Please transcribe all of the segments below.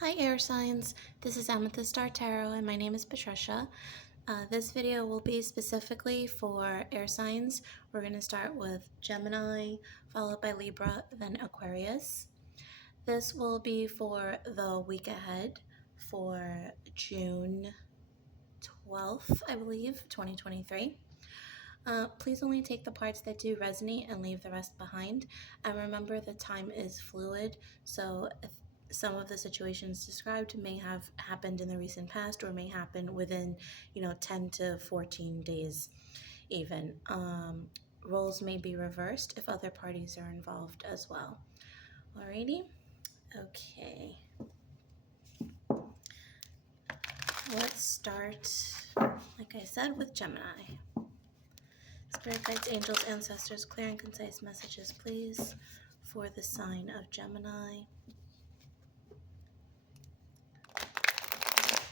Hi air signs, this is Amethyst Star Tarot and my name is Patricia. This video will be specifically for air signs. We're going to start with Gemini, followed by Libra, then Aquarius. This will be for the week ahead for June 12th, I believe, 2023. Please only take the parts that do resonate and leave the rest behind. And remember that time is fluid, so some of the situations described may have happened in the recent past or may happen within, 10 to 14 days even. Roles may be reversed if other parties are involved as well. Alrighty, okay. Let's start, like I said, with Gemini. Spirit guides, angels, ancestors, clear and concise messages, please, for the sign of Gemini.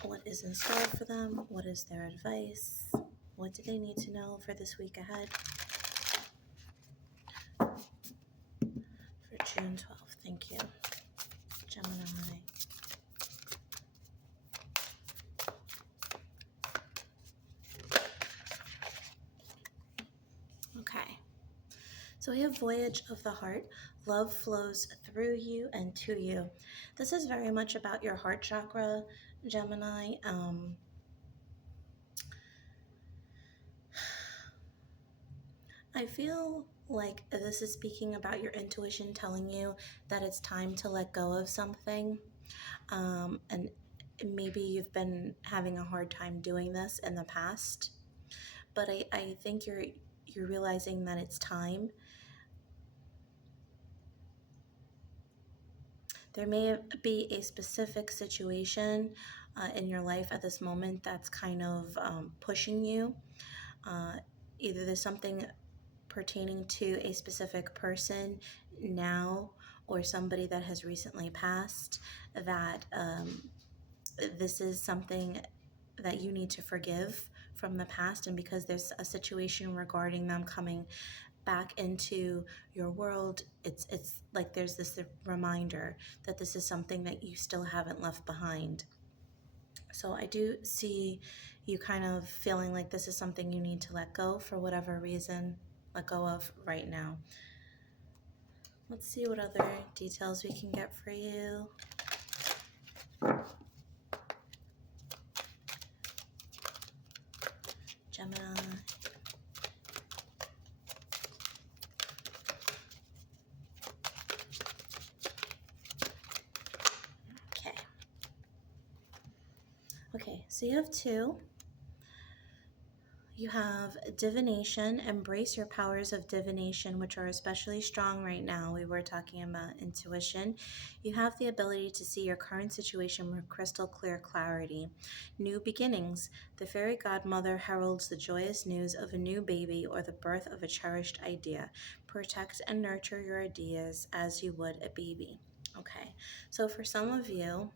What is in store for them? What is their advice? What do they need to know for this week ahead? For June 12th, thank you. Gemini. Okay. So we have Voyage of the Heart. Love flows through you and to you. This is very much about your heart chakra, Gemini. I feel like this is speaking about your intuition telling you that it's time to let go of something. And maybe you've been having a hard time doing this in the past, but I think you're realizing that it's time. There may be a specific situation in your life at this moment that's kind of pushing you. Either there's something pertaining to a specific person now or somebody that has recently passed that this is something that you need to forgive from the past, and because there's a situation regarding them coming back into your world, it's like there's this reminder that this is something that you still haven't left behind. So I do see you kind of feeling like this is something you need to let go for whatever reason, let go of right now. Let's see what other details we can get for you. Gemini. Okay, so you have two. You have divination. Embrace your powers of divination, which are especially strong right now. We were talking about intuition. You have the ability to see your current situation with crystal clear clarity. New beginnings. The fairy godmother heralds the joyous news of a new baby or the birth of a cherished idea. Protect and nurture your ideas as you would a baby. Okay, so for some of you,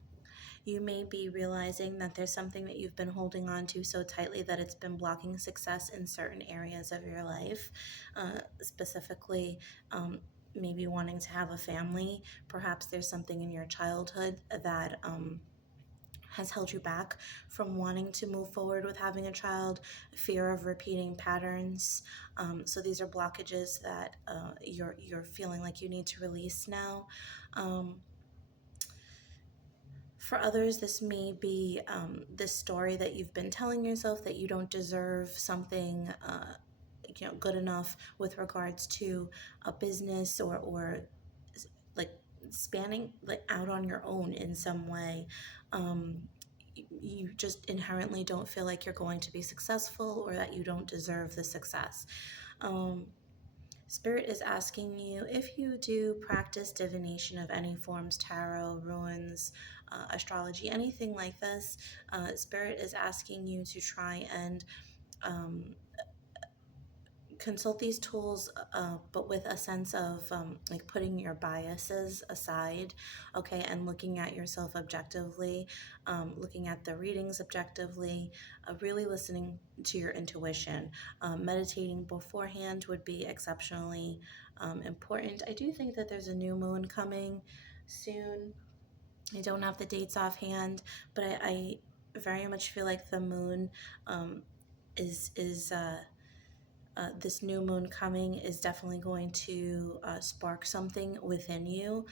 you may be realizing that there's something that you've been holding on to so tightly that it's been blocking success in certain areas of your life, specifically maybe wanting to have a family. Perhaps there's something in your childhood that has held you back from wanting to move forward with having a child, fear of repeating patterns. So these are blockages that you're feeling like you need to release now. For others, this may be this story that you've been telling yourself that you don't deserve something good enough with regards to a business or like spanning like out on your own in some way. You just inherently don't feel like you're going to be successful or that you don't deserve the success. Spirit is asking you, if you do practice divination of any forms, tarot, runes, astrology, anything like this, Spirit is asking you to try and consult these tools, but with a sense of like putting your biases aside, okay, and looking at yourself objectively, looking at the readings objectively, really listening to your intuition. Meditating beforehand would be exceptionally important. I do think that there's a new moon coming soon. I don't have the dates offhand, but I very much feel like the moon is this new moon coming is definitely going to spark something within you.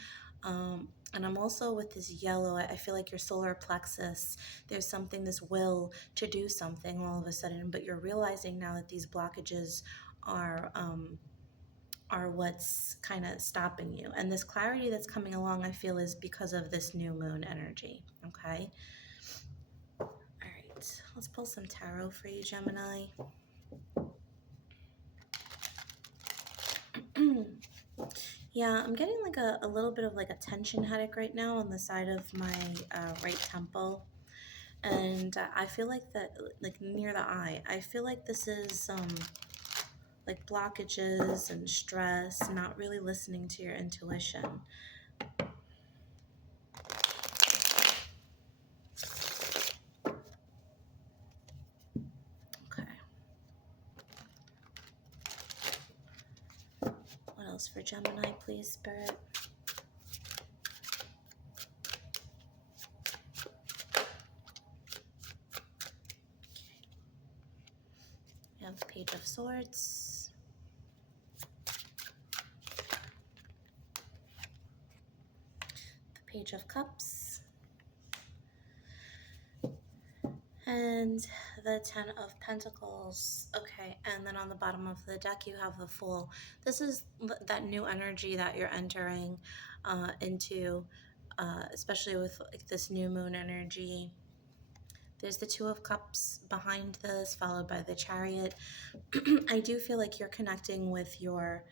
And I'm also with this yellow, I feel like your solar plexus, there's something, this will to do something all of a sudden, but you're realizing now that these blockages are what's kind of stopping you. And this clarity that's coming along, I feel, is because of this new moon energy. Okay. All right. Let's pull some tarot for you, Gemini. Yeah, I'm getting like a little bit of like a tension headache right now on the side of my right temple. And I feel like that, like near the eye, I feel like this is like blockages and stress, not really listening to your intuition. Okay. What else for Gemini, please, Spirit? We have the Page of Swords, the Page of Cups, and the Ten of Pentacles. Okay, and then on the bottom of the deck you have the Fool. This is that new energy that you're entering into, especially with like this new moon energy. There's the Two of Cups behind this, followed by the Chariot. I do feel like you're connecting with your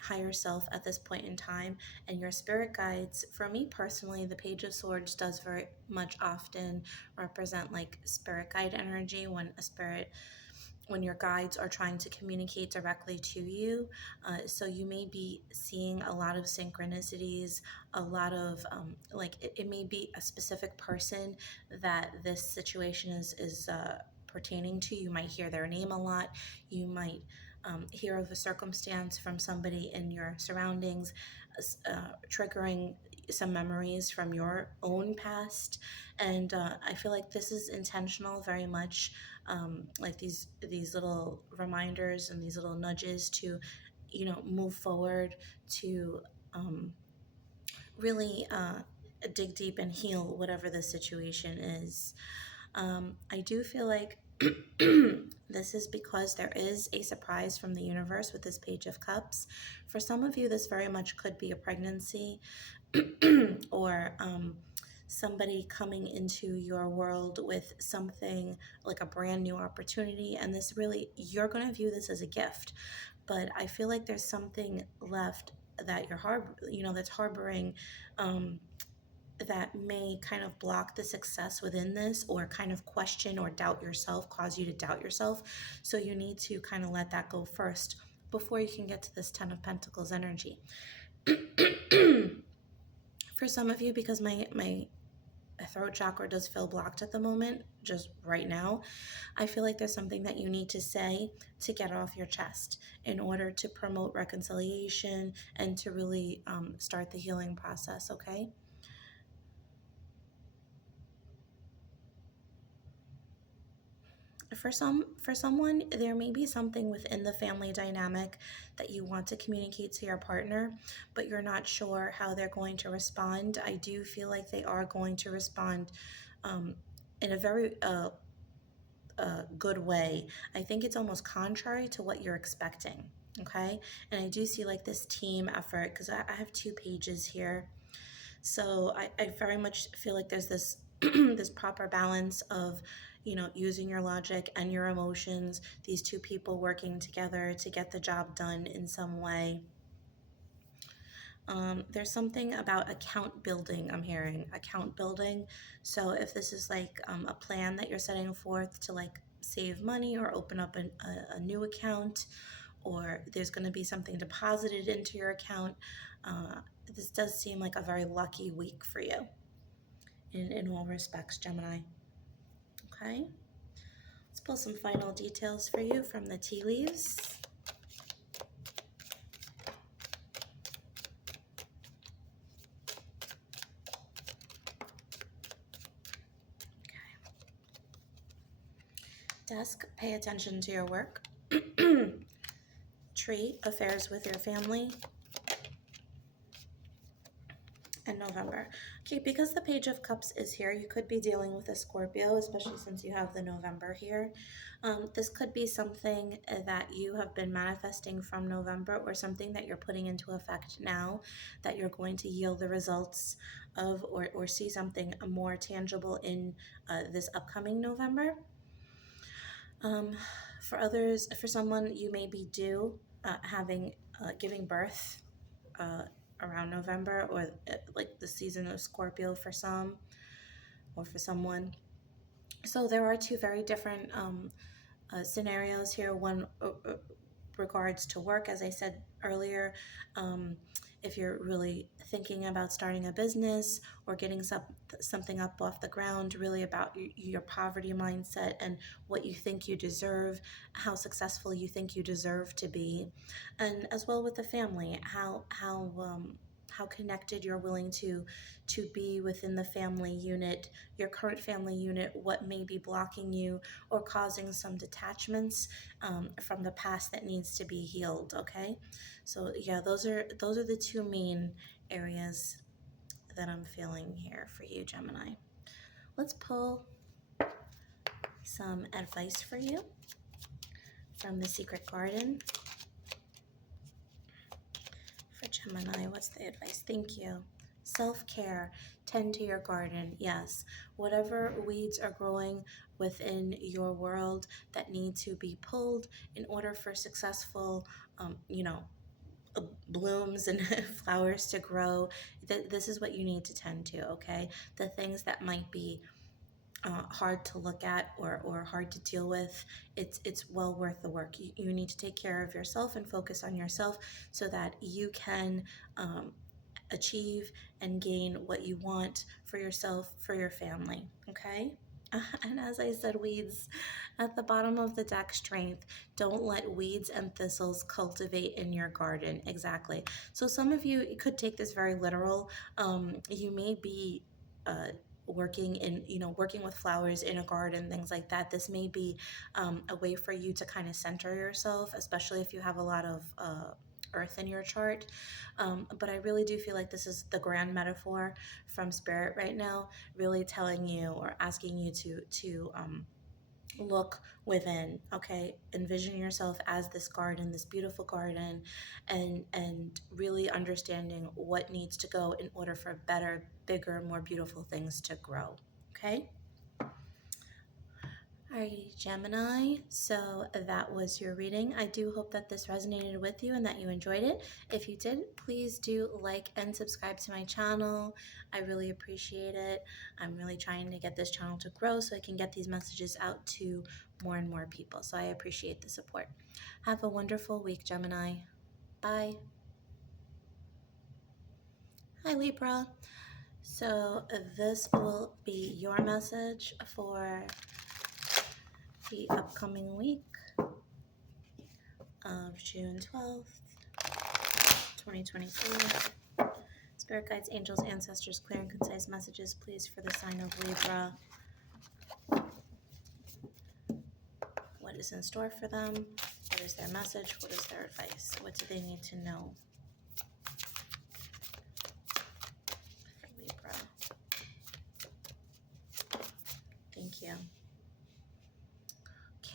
higher self at this point in time, and your spirit guides. For me personally, the Page of Swords does very much often represent like spirit guide energy, when your guides are trying to communicate directly to you. So you may be seeing a lot of synchronicities, a lot of like it may be a specific person that this situation is pertaining to. You might hear their name a lot. You might hear of a circumstance from somebody in your surroundings, triggering some memories from your own past. And I feel like this is intentional, very much, like these little reminders and these little nudges to, move forward, to really dig deep and heal whatever the situation is. I do feel like this is because there is a surprise from the universe with this Page of Cups. For some of you, this very much could be a pregnancy or somebody coming into your world with something like a brand new opportunity. And this really, you're going to view this as a gift. But I feel like there's something left that that's harboring, that may kind of block the success within this, or kind of question or doubt yourself, cause you to doubt yourself. So you need to kind of let that go first before you can get to this Ten of Pentacles energy. For some of you, because my throat chakra does feel blocked at the moment, just right now, I feel like there's something that you need to say to get off your chest in order to promote reconciliation and to really start the healing process, okay? For someone, there may be something within the family dynamic that you want to communicate to your partner, but you're not sure how they're going to respond. I do feel like they are going to respond in a very good way. I think it's almost contrary to what you're expecting, okay? And I do see like this team effort, because I have two pages here. So I very much feel like there's this this proper balance of, using your logic and your emotions, these two people working together to get the job done in some way. There's something about account building, I'm hearing account building. So if this is like a plan that you're setting forth to like save money or open up a new account, or there's going to be something deposited into your account, this does seem like a very lucky week for you in all respects, Gemini. Okay, let's pull some final details for you from the tea leaves. Desk, pay attention to your work. Tree, affairs with your family. And November. Okay, because the Page of Cups is here, you could be dealing with a Scorpio, especially since you have the November here. This could be something that you have been manifesting from November, or something that you're putting into effect now that you're going to yield the results of, or see something more tangible in this upcoming November. For others, for someone, you may be due giving birth around November, or like the season of Scorpio for some, or for someone. So there are two very different scenarios here. One regards to work, as I said earlier. If you're really thinking about starting a business or getting something up off the ground, really about your poverty mindset and what you think you deserve, how successful you think you deserve to be, and as well with the family, how connected you're willing to be within the family unit, your current family unit, what may be blocking you or causing some detachments from the past that needs to be healed. Okay, so yeah, those are the two main areas that I'm feeling here for you, Gemini. Let's pull some advice for you from the Secret Garden. For Gemini, what's the advice? Thank you. Self-care, tend to your garden. Yes, whatever weeds are growing within your world that need to be pulled in order for successful, blooms and flowers to grow, this is what you need to tend to, okay? The things that might be hard to look at, or hard to deal with, it's well worth the work. You need to take care of yourself and focus on yourself so that you can achieve and gain what you want for yourself, for your family, okay? And as I said, weeds at the bottom of the deck, strength. Don't let weeds and thistles cultivate in your garden. Exactly. So some of you could take this very literal. You may be working with flowers in a garden, things like that. This may be a way for you to kind of center yourself, especially if you have a lot of earth in your chart. But I really do feel like this is the grand metaphor from Spirit right now, really telling you or asking you to look within. Okay, envision yourself as this garden, this beautiful garden, and really understanding what needs to go in order for better, bigger, more beautiful things to grow. Okay. Alrighty, Gemini, so that was your reading. I do hope that this resonated with you and that you enjoyed it. If you did, please do like and subscribe to my channel. I really appreciate it. I'm really trying to get this channel to grow so I can get these messages out to more and more people. So I appreciate the support. Have a wonderful week, Gemini. Bye. Hi, Libra. So this will be your message for the upcoming week of June 12th, 2024. Spirit guides, angels, ancestors, clear and concise messages, please, for the sign of Libra. What is in store for them? What is their message? What is their advice? What do they need to know for Libra? Thank you.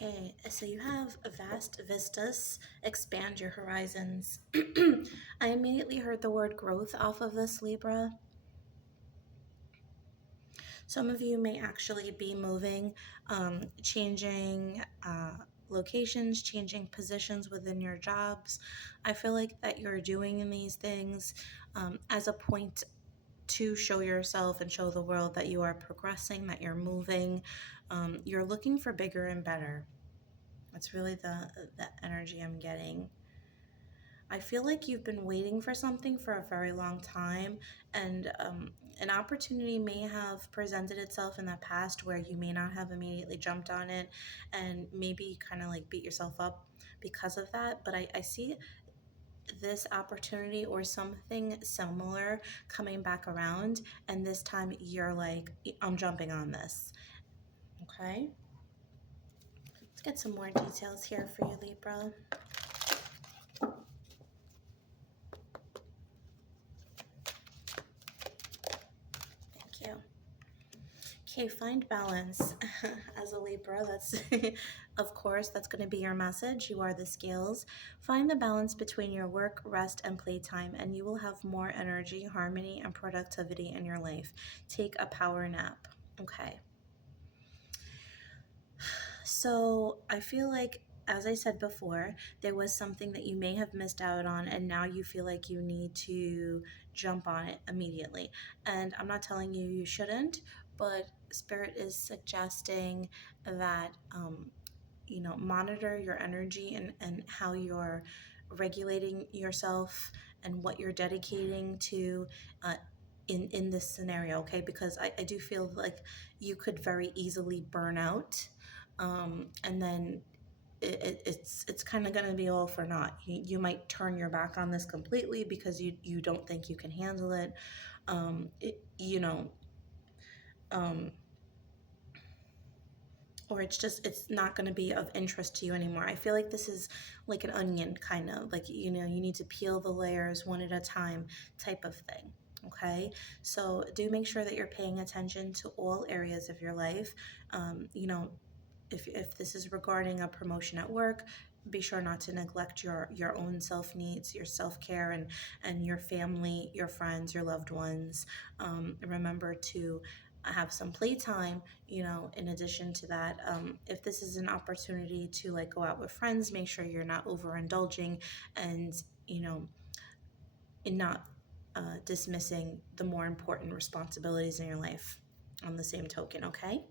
Okay, so you have vast vistas, expand your horizons. I immediately heard the word growth off of this, Libra. Some of you may actually be moving, changing locations, changing positions within your jobs. I feel like that you're doing these things as a point to show yourself and show the world that you are progressing, that you're moving. You're looking for bigger and better. That's really the energy I'm getting. I feel like you've been waiting for something for a very long time, and an opportunity may have presented itself in the past where you may not have immediately jumped on it, and maybe kind of like beat yourself up because of that. But I see this opportunity or something similar coming back around, and this time you're like, I'm jumping on this. Okay. Let's get some more details here for you, Libra. Thank you. Okay, find balance. As a Libra, that's, of course, that's going to be your message. You are the scales. Find the balance between your work, rest, and playtime, and you will have more energy, harmony, and productivity in your life. Take a power nap. Okay. So I feel like, as I said before, there was something that you may have missed out on, and now you feel like you need to jump on it immediately. And I'm not telling you you shouldn't, but Spirit is suggesting that, monitor your energy and how you're regulating yourself and what you're dedicating to. In this scenario, okay, because I do feel like you could very easily burn out, and then it's kind of going to be all for naught. You might turn your back on this completely because you don't think you can handle it. um, it you know um, or it's not going to be of interest to you anymore. I feel like this is like an onion, kind of like, you need to peel the layers one at a time type of thing. Okay, so do make sure that you're paying attention to all areas of your life. If this is regarding a promotion at work, be sure not to neglect your own self needs, your self-care, and your family, your friends, your loved ones. Remember to have some playtime, in addition to that. If this is an opportunity to like go out with friends, make sure you're not overindulging, and in not dismissing the more important responsibilities in your life on the same token. Okay.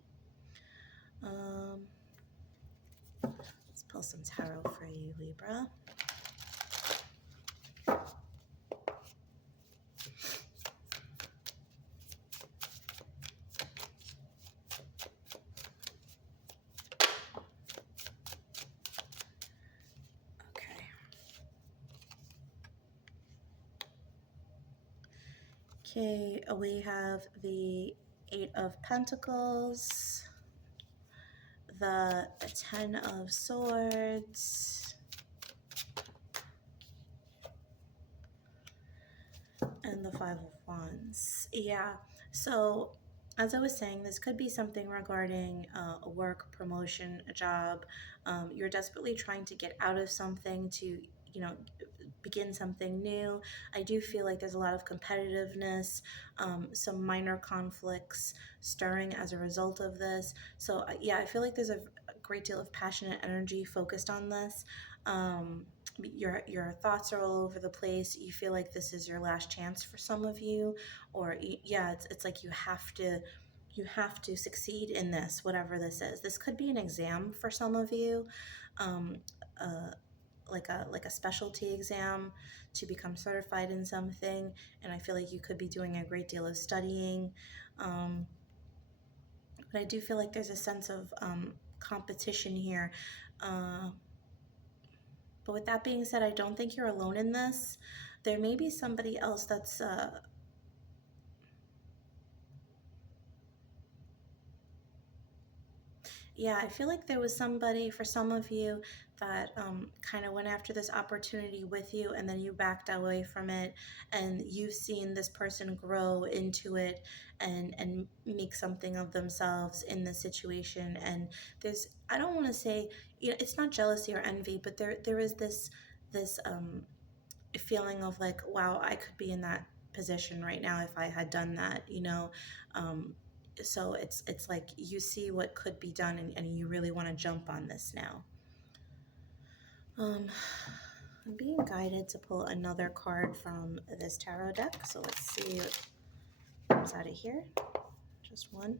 um, let's pull some tarot for you, Libra. Okay, we have the Eight of Pentacles, the Ten of Swords, and the Five of Wands. Yeah, so as I was saying, this could be something regarding a work, promotion, a job. You're desperately trying to get out of something to, begin something new. I do feel like there's a lot of competitiveness, some minor conflicts stirring as a result of this. So, yeah, I feel like there's a great deal of passionate energy focused on this. Your thoughts are all over the place. You feel like this is your last chance for some of you, or yeah, it's like you have to succeed in this, whatever this is. This could be an exam for some of you. um, uh, like a specialty exam to become certified in something, and I feel like you could be doing a great deal of studying. um, but I do feel like there's a sense of competition here. uh, but with that being said, I don't think you're alone in this. There may be somebody else that's yeah, I feel like there was somebody for some of you that kind of went after this opportunity with you, and then you backed away from it, and you've seen this person grow into it and make something of themselves in the situation. And I don't want to say, it's not jealousy or envy, but there is this feeling of like, wow, I could be in that position right now if I had done that. Um, so it's like you see what could be done, and you really want to jump on this now. I'm being guided to pull another card from this tarot deck, so let's see what comes out of here. Just one.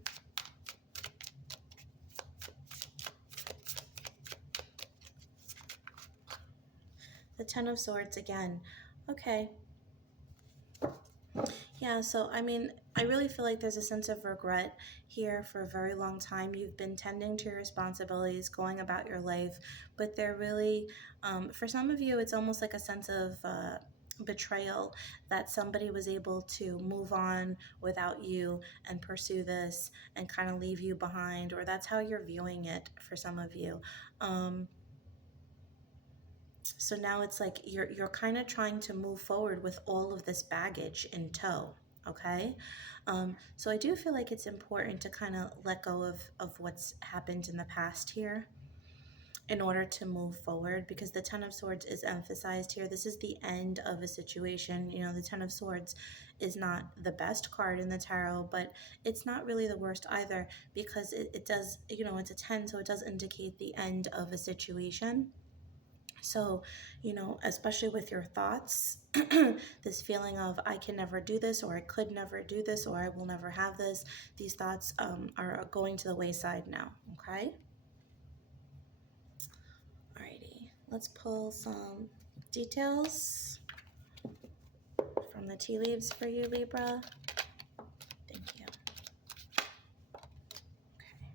The Ten of Swords again. Okay. Yeah, so I mean, I really feel like there's a sense of regret here. For a very long time, you've been tending to your responsibilities, going about your life, but they're really, for some of you, it's almost like a sense of betrayal, that somebody was able to move on without you and pursue this and kind of leave you behind, or that's how you're viewing it for some of you. So now it's like you're kind of trying to move forward with all of this baggage in tow. Okay. So I do feel like it's important to kind of let go of what's happened in the past here in order to move forward, because the Ten of Swords is emphasized here. This is the end of a situation. You know, the Ten of Swords is not the best card in the tarot, but it's not really the worst either, because it does, you know, it's a 10, so it does indicate the end of a situation. So, you know, especially with your thoughts, this feeling of I can never do this, or I could never do this, or I will never have this, these thoughts are going to the wayside now, okay? Alrighty, let's pull some details from the tea leaves for you, Libra. Thank you. Okay.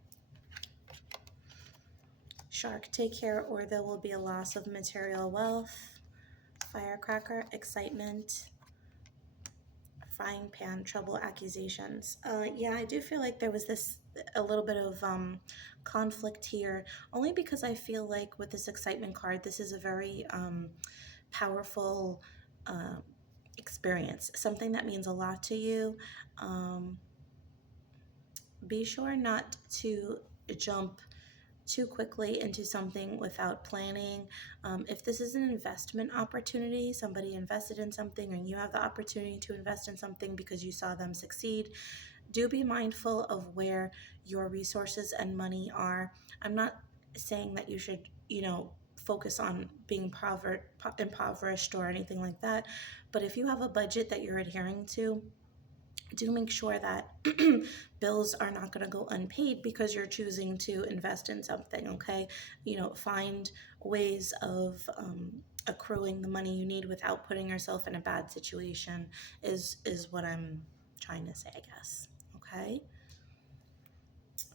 Shark, take care or there will be a loss of material wealth. Firecracker, excitement. Frying pan, trouble, accusations. Yeah, I do feel like there was a little bit of conflict here, only because I feel like with this excitement card, this is a very powerful experience, something that means a lot to you. Be sure not to jump too quickly into something without planning. If this is an investment opportunity, somebody invested in something, and you have the opportunity to invest in something because you saw them succeed, do be mindful of where your resources and money are. I'm not saying that you should, you know, focus on being impoverished or anything like that, but if you have a budget that you're adhering to, do make sure that bills are not going to go unpaid because you're choosing to invest in something, okay? You know, find ways of accruing the money you need without putting yourself in a bad situation is what I'm trying to say, I guess, okay?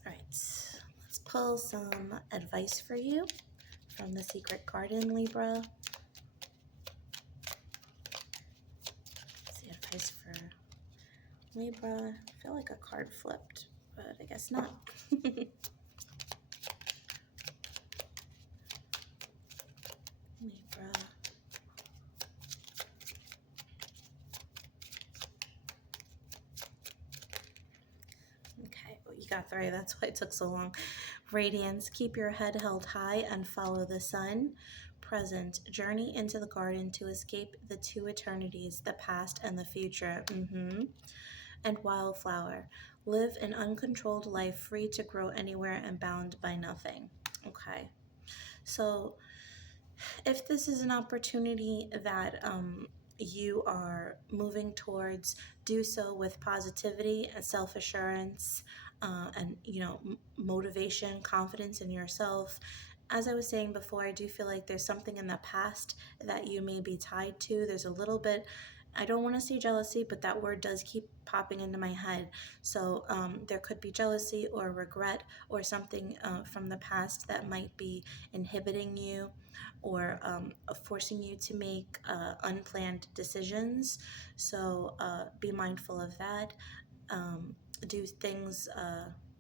All right, let's pull some advice for you from the Secret Garden, Libra. Let's see, advice for Libra. I feel like a card flipped, but I guess not. Libra. Okay, well, you got 3. That's why it took so long. Radiance, keep your head held high and follow the sun. Present, journey into the garden to escape the 2 eternities, the past and the future. And wildflower, live an uncontrolled life, free to grow anywhere and bound by nothing. Okay, so if this is an opportunity that you are moving towards, do so with positivity and self-assurance, and, you know, motivation, confidence in yourself. As I was saying before, I do feel like there's something in the past that you may be tied to. There's a little bit, I don't want to say jealousy, but that word does keep popping into my head. So there could be jealousy or regret or something from the past that might be inhibiting you or forcing you to make unplanned decisions. So be mindful of that. Do things,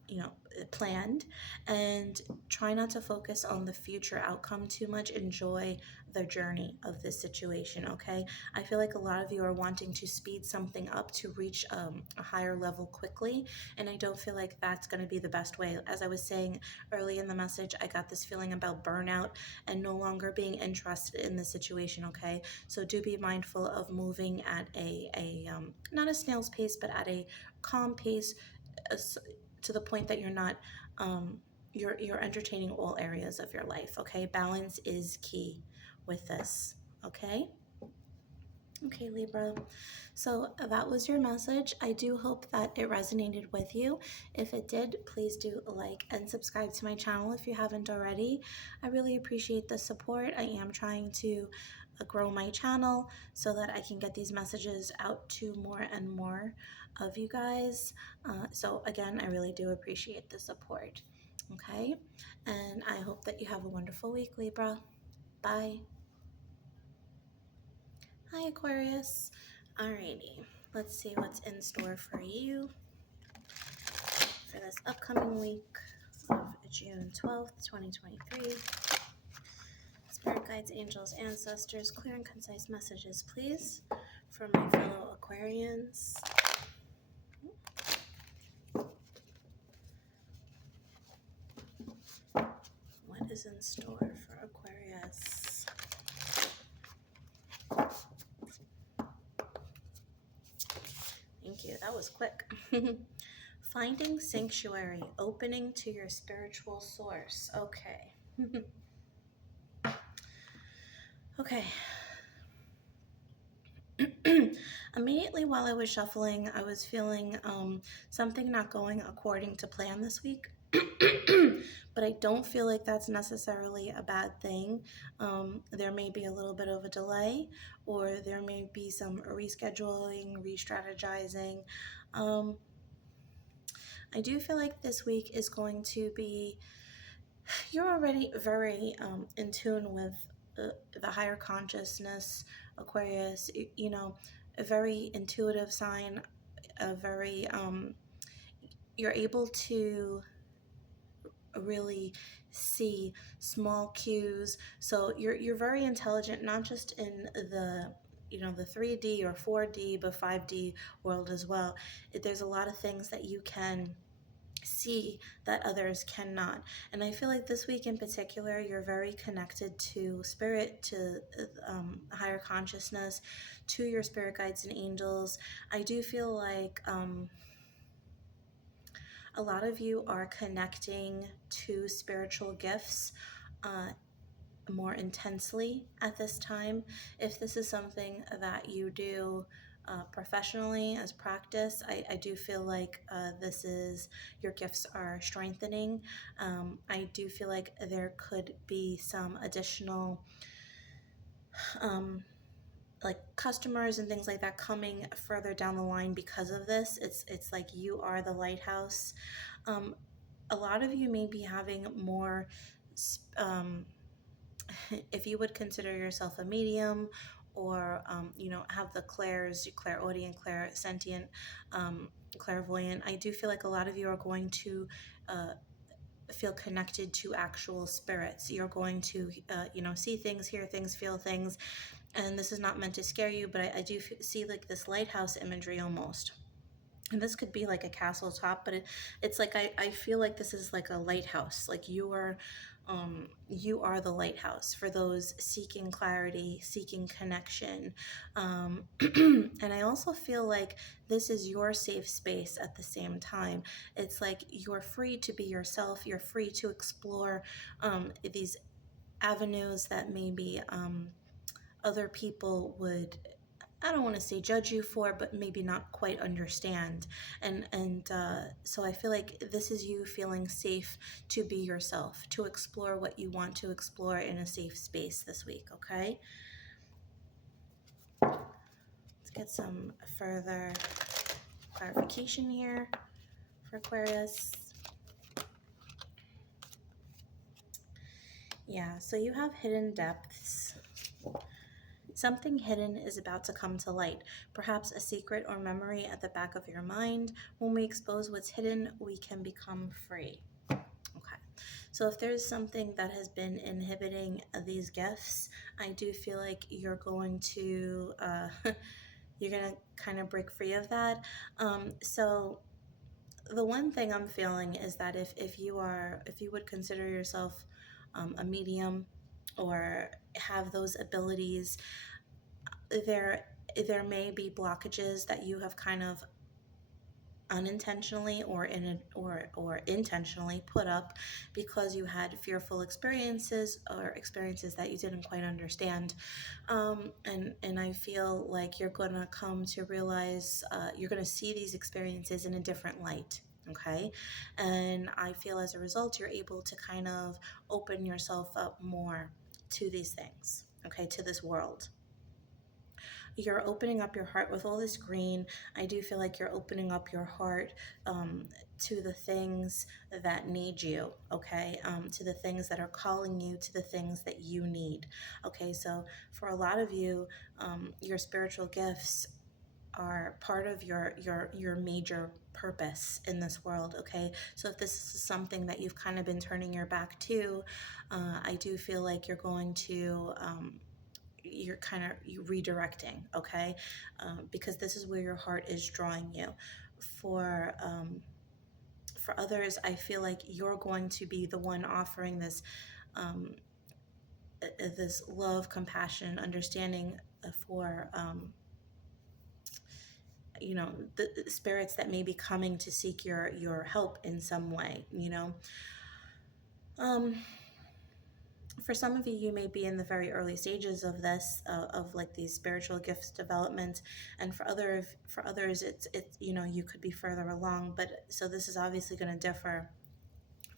you know, planned, and try not to focus on the future outcome too much. Enjoy the journey of this situation, okay? I feel like a lot of you are wanting to speed something up to reach a higher level quickly, and I don't feel like that's going to be the best way. As I was saying early in the message, I got this feeling about burnout and no longer being interested in the situation, okay? So do be mindful of moving at a not a snail's pace, but at a calm pace, to the point that you're not you're entertaining all areas of your life, okay? Balance is key with this, okay? Okay, Libra. So that was your message. I do hope that it resonated with you. If it did, please do like and subscribe to my channel if you haven't already. I really appreciate the support. I am trying to grow my channel so that I can get these messages out to more and more of you guys. So again, I really do appreciate the support. Okay, and I hope that you have a wonderful week, Libra. Bye. Hi, Aquarius. Alrighty, let's see what's in store for you for this upcoming week of June 12th, 2023. Spirit guides, angels, ancestors, clear and concise messages, please, for my fellow Aquarians. What is in store for Aquarius? Thank you. That was quick. Finding sanctuary, opening to your spiritual source. Okay. Okay. Immediately while I was shuffling, I was feeling something not going according to plan this week. But I don't feel like that's necessarily a bad thing. There may be a little bit of a delay, or there may be some rescheduling, re-strategizing. I do feel like this week is going to be, you're already very in tune with the higher consciousness, Aquarius, you know, a very intuitive sign, a very, you're able to really see small cues. So you're very intelligent, not just in the, you know, the 3D or 4D, but 5D world as well. There's a lot of things that you can see that others cannot. And I feel like this week in particular, you're very connected to spirit, to higher consciousness, to your spirit guides and angels. I do feel like a lot of you are connecting to spiritual gifts more intensely at this time. If this is something that you do professionally as practice, I do feel like this is, your gifts are strengthening. I do feel like there could be some additional like customers and things like that coming further down the line because of this. It's like you are the lighthouse. A lot of you may be having more if you would consider yourself a medium, or you know, have the clairaudient, clairsentient, clairvoyant, I do feel like a lot of you are going to feel connected to actual spirits. You're going to you know, see things, hear things, feel things. And this is not meant to scare you, but I do see like this lighthouse imagery almost. And this could be like a castle top, but it's like I feel like this is like a lighthouse. Like you are the lighthouse for those seeking clarity, seeking connection. And I also feel like this is your safe space at the same time. It's like you're free to be yourself. You're free to explore these avenues that maybe other people would, I don't want to say judge you for, but maybe not quite understand. And so I feel like this is you feeling safe to be yourself, to explore what you want to explore in a safe space this week, okay? Let's get some further clarification here for Aquarius. Yeah, so you have hidden depths. Something hidden is about to come to light, perhaps a secret or memory at the back of your mind. When we expose what's hidden, we can become free. Okay, so if there's something that has been inhibiting these gifts, I do feel like you're going to you're gonna kind of break free of that. So the one thing I'm feeling is that if you would consider yourself a medium or have those abilities, there may be blockages that you have kind of unintentionally or intentionally put up because you had fearful experiences or experiences that you didn't quite understand. And I feel like you're going to come to realize you're going to see these experiences in a different light. Okay. And I feel as a result, you're able to kind of open yourself up more to these things. Okay. To this world. you're opening up your heart with all this green. I do feel like you're opening up your heart to the things that need you, okay? To the things that are calling you, to the things that you need, okay? So for a lot of you, your spiritual gifts are part of your major purpose in this world, okay? So if this is something that you've kind of been turning your back to, I do feel like you're going to you're kind of redirecting, okay? Because this is where your heart is drawing you. For for others, I feel like you're going to be the one offering this um, this love, compassion, understanding for you know, the spirits that may be coming to seek your help in some way, you know. um for some of you, you may be in the very early stages of this, of like these spiritual gifts development, and for others, it's you know, you could be further along. But so this is obviously going to differ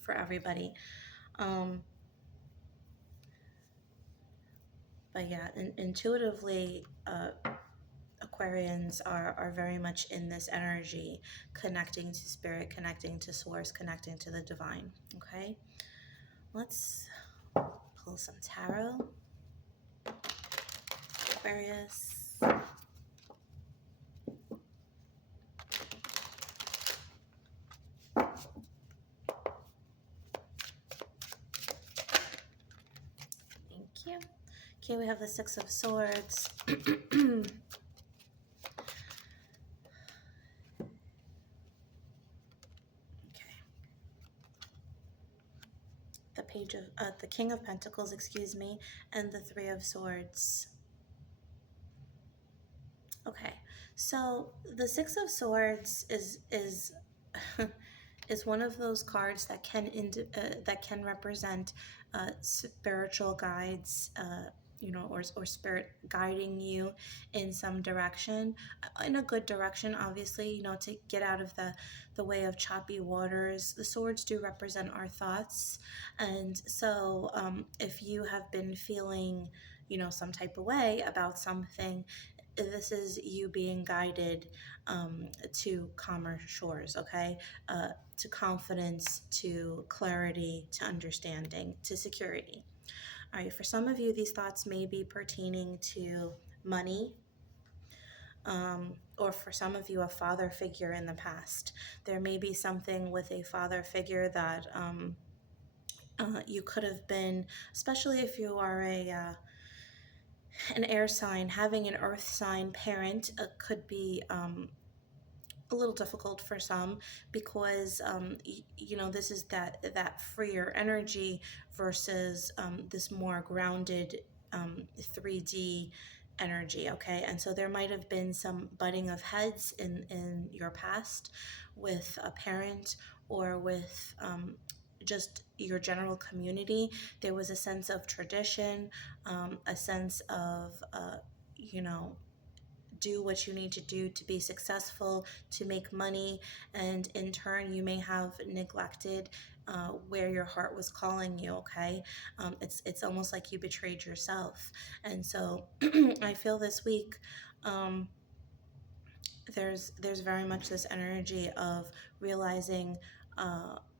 for everybody. um but yeah, intuitively, Aquarians are very much in this energy, connecting to spirit, connecting to source, connecting to the divine. Okay, let's pull some tarot. Aquarius. Thank you. Okay, we have the Six of Swords. Okay. The Page of the King of Pentacles, excuse me, and the Three of Swords. Okay, so the Six of Swords is is one of those cards that that can represent spiritual guides, you know, or spirit guiding you in some direction, in a good direction, obviously, you know, to get out of the way of choppy waters. The swords do represent our thoughts, and so if you have been feeling, you know, some type of way about something, this is you being guided to calmer shores, okay? To confidence, to clarity, to understanding, to security. All right, for some of you, these thoughts may be pertaining to money, or for some of you, a father figure in the past. There may be something with a father figure that you could have been, especially if you are an air sign, having an earth sign parent could be a little difficult for some, because you know, this is that freer energy versus this more grounded 3D energy, okay? And so there might have been some butting of heads in your past with a parent, or with just your general community. There was a sense of tradition, a sense of you know, do what you need to do to be successful, to make money, and in turn, you may have neglected where your heart was calling you. Okay, it's almost like you betrayed yourself, and so I feel this week. There's very much this energy of realizing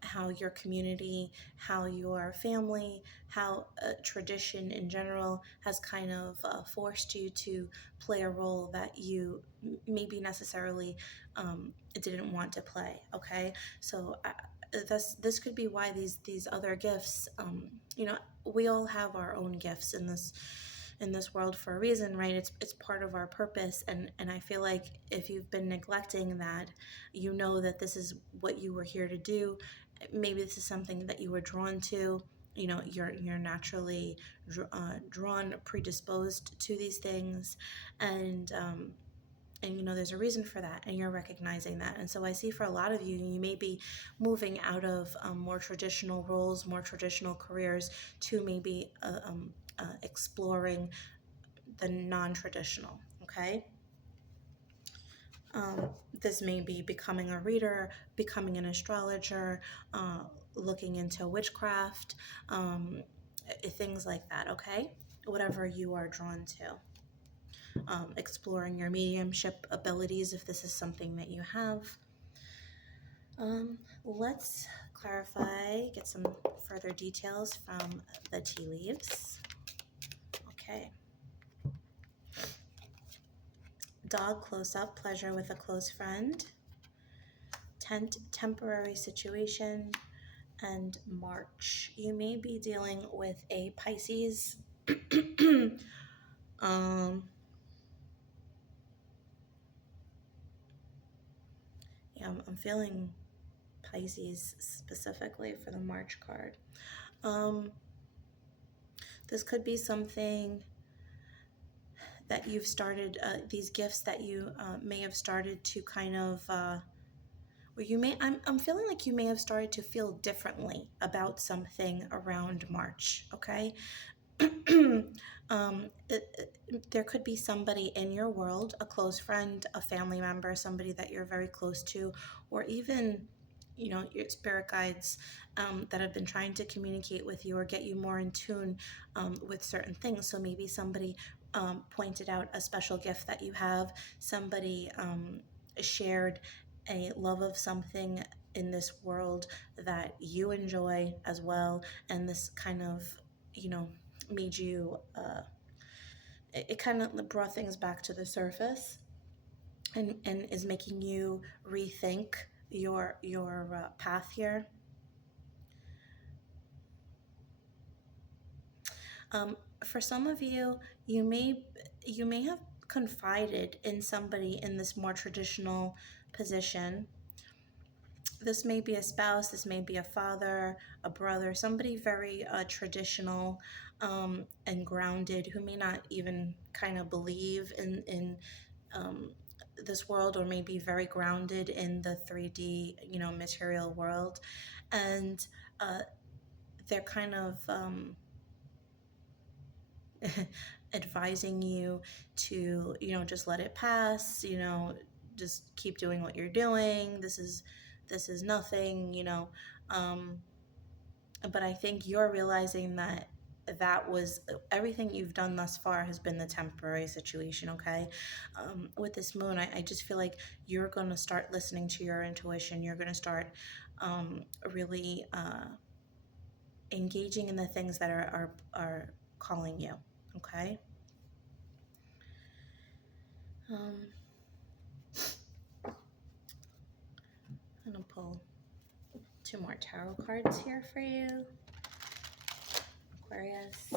how your community, how your family, how tradition in general has kind of forced you to play a role that you maybe necessarily didn't want to play. Okay, so this could be why these other gifts. You know, we all have our own gifts in this world for a reason, right? It's part of our purpose, and I feel like if you've been neglecting that, you know that this is what you were here to do. Maybe this is something that you were drawn to. You know, you're naturally drawn, predisposed to these things, and you know, there's a reason for that, and you're recognizing that. And so I see for a lot of you, you may be moving out of more traditional roles, more traditional careers, to maybe exploring the non-traditional. Okay, this may be becoming a reader, becoming an astrologer, looking into witchcraft, things like that. Okay, whatever you are drawn to. exploring your mediumship abilities if this is something that you have. Let's clarify, get some further details from the tea leaves. Okay. Dog close-up, pleasure with a close friend. Tent, temporary situation. And March. You may be dealing with a Pisces. Yeah, I'm feeling Pisces specifically for the March card. This could be something that you've started, these gifts that you may have started to kind of, or you may, I'm feeling like you may have started to feel differently about something around March, okay? There could be somebody in your world, a close friend, a family member, somebody that you're very close to, or even, you know, your spirit guides that have been trying to communicate with you or get you more in tune with certain things. So maybe somebody pointed out a special gift that you have, somebody shared a love of something in this world that you enjoy as well, and this kind of, you know, made you it kind of brought things back to the surface, and is making you rethink your path here. For some of you, you may have confided in somebody in this more traditional position. This may be a spouse, this may be a father, a brother, somebody very traditional and grounded, who may not even kind of believe in this world, or may be very grounded in the 3D, you know, material world. And they're kind of advising you to, you know, just let it pass, you know, just keep doing what you're doing. This is nothing, you know. But I think you're realizing that was everything you've done thus far has been the temporary situation, okay? With this moon, I just feel like you're going to start listening to your intuition. You're going to start really engaging in the things that are calling you, okay? I'm going to pull 2 more tarot cards here for you, Aquarius.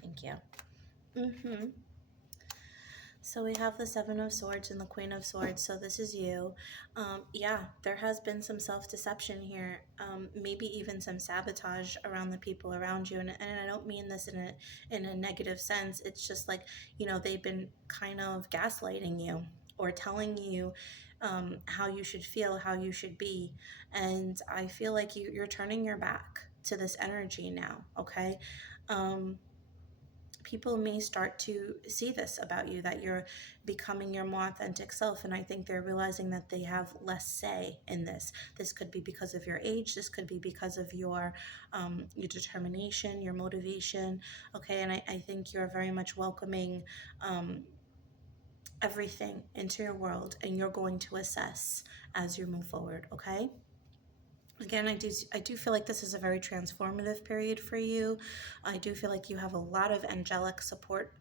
Thank you. So we have the 7 of Swords and the Queen of Swords. So this is you. Yeah, there has been some self-deception here. Maybe even some sabotage around the people around you. And I don't mean this in a negative sense. It's just like, you know, they've been kind of gaslighting you or telling you how you should feel, how you should be. And I feel like you're turning your back to this energy now, okay? People may start to see this about you, that you're becoming your more authentic self, and I think they're realizing that they have less say in this. This could be because of your age, this could be because of your determination, your motivation, okay? And I think you're very much welcoming everything into your world, and you're going to assess as you move forward, okay? Again, I do feel like this is a very transformative period for you. I do feel like you have a lot of angelic support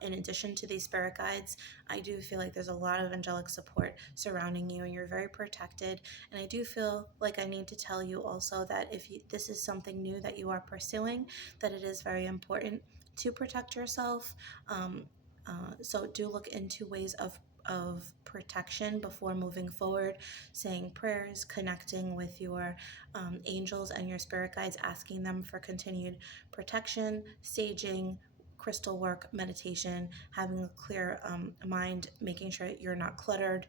in addition to these spirit guides. I do feel like there's a lot of angelic support surrounding you, and you're very protected. And I do feel like I need to tell you also that if this is something new that you are pursuing, that it is very important to protect yourself. So do look into ways of protection before moving forward, saying prayers, connecting with your angels and your spirit guides, asking them for continued protection, saging, crystal work, meditation, having a clear mind, making sure you're not cluttered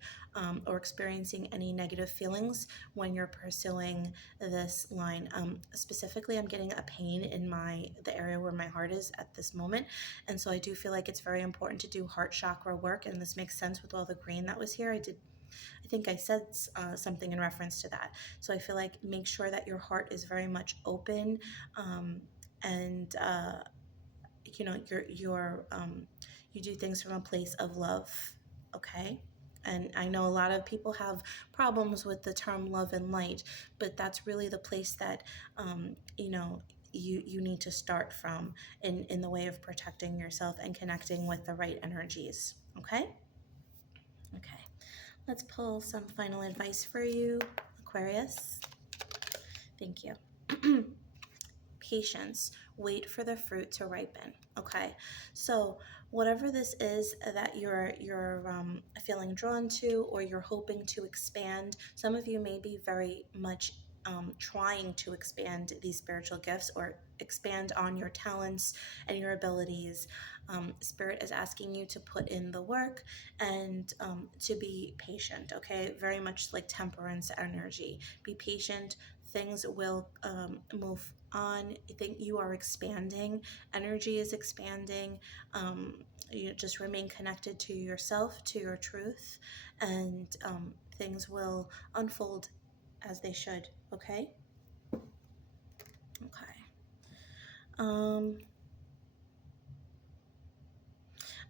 or experiencing any negative feelings when you're pursuing this line. Specifically, I'm getting a pain in the area where my heart is at this moment, and so I do feel like it's very important to do heart chakra work, and this makes sense with all the green that was here. I did I think I said something in reference to that. So I feel like make sure that your heart is very much open, and you know, you do things from a place of love. Okay. And I know a lot of people have problems with the term love and light, but that's really the place that, you know, you need to start from in the way of protecting yourself and connecting with the right energies. Okay. Okay. Let's pull some final advice for you, Aquarius. Thank you. Patience. Wait for the fruit to ripen. Okay. So whatever this is that you're feeling drawn to, or you're hoping to expand, some of you may be very much trying to expand these spiritual gifts or expand on your talents and your abilities. Spirit is asking you to put in the work and to be patient. Okay, very much like temperance energy. Be patient. Things will move on. I think you are expanding. Energy is expanding. You just remain connected to yourself, to your truth, and things will unfold as they should. Okay. Okay.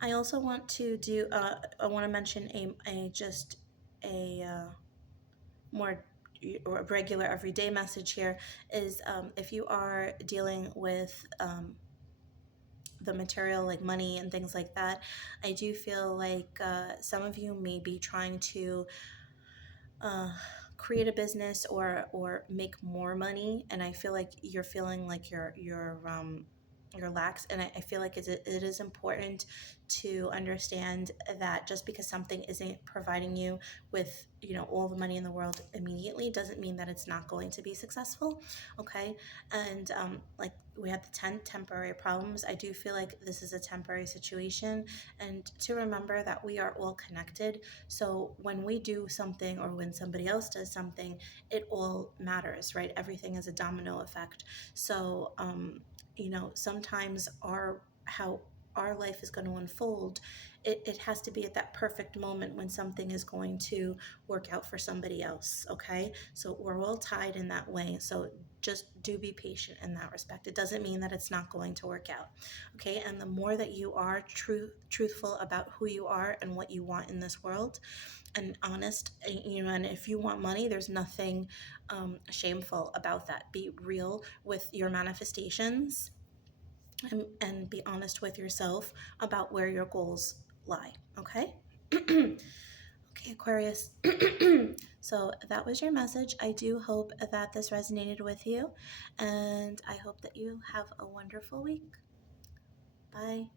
I also want to do. I want to mention a more regular everyday message here is, if you are dealing with the material like money and things like that, I do feel like some of you may be trying to uh, create a business or make more money, and I feel like you're feeling like you're lax, and I feel like it is important to understand that just because something isn't providing you with, you know, all the money in the world immediately doesn't mean that it's not going to be successful. Okay. And like we had the 10 temporary problems, I do feel like this is a temporary situation, and to remember that we are all connected. So when we do something or when somebody else does something, it all matters, right? Everything is a domino effect. So you know, sometimes how our life is going to unfold, it has to be at that perfect moment when something is going to work out for somebody else. Okay, so we're all tied in that way. So just do be patient in that respect. It doesn't mean that it's not going to work out. Okay, and the more that you are truthful about who you are and what you want in this world, and honest, you know, and if you want money, there's nothing shameful about that. Be real with your manifestations, and be honest with yourself about where your goals lie. Okay. Okay, Aquarius. So that was your message. I do hope that this resonated with you, and I hope that you have a wonderful week. Bye.